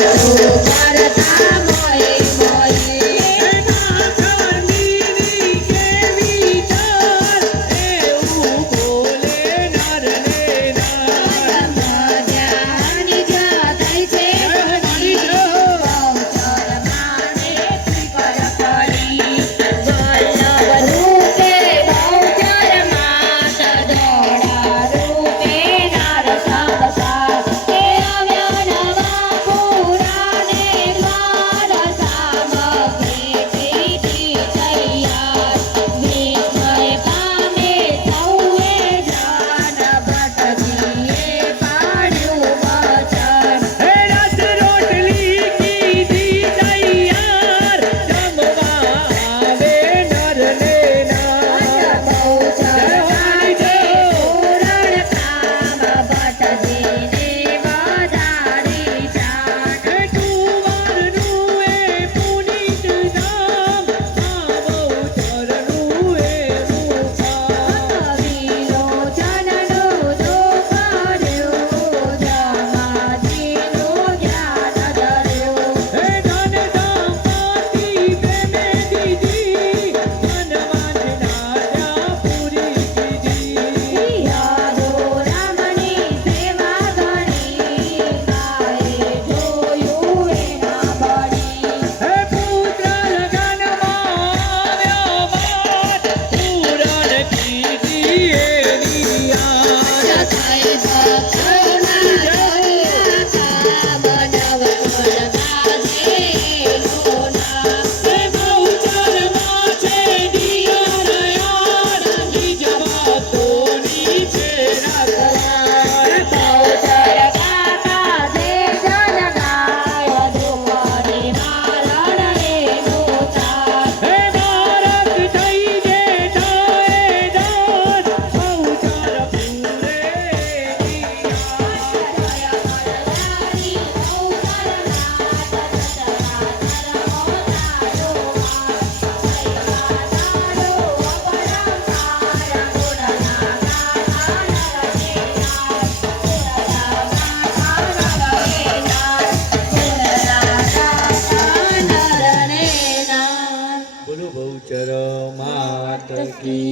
Yeah. Bahuchar માત કી.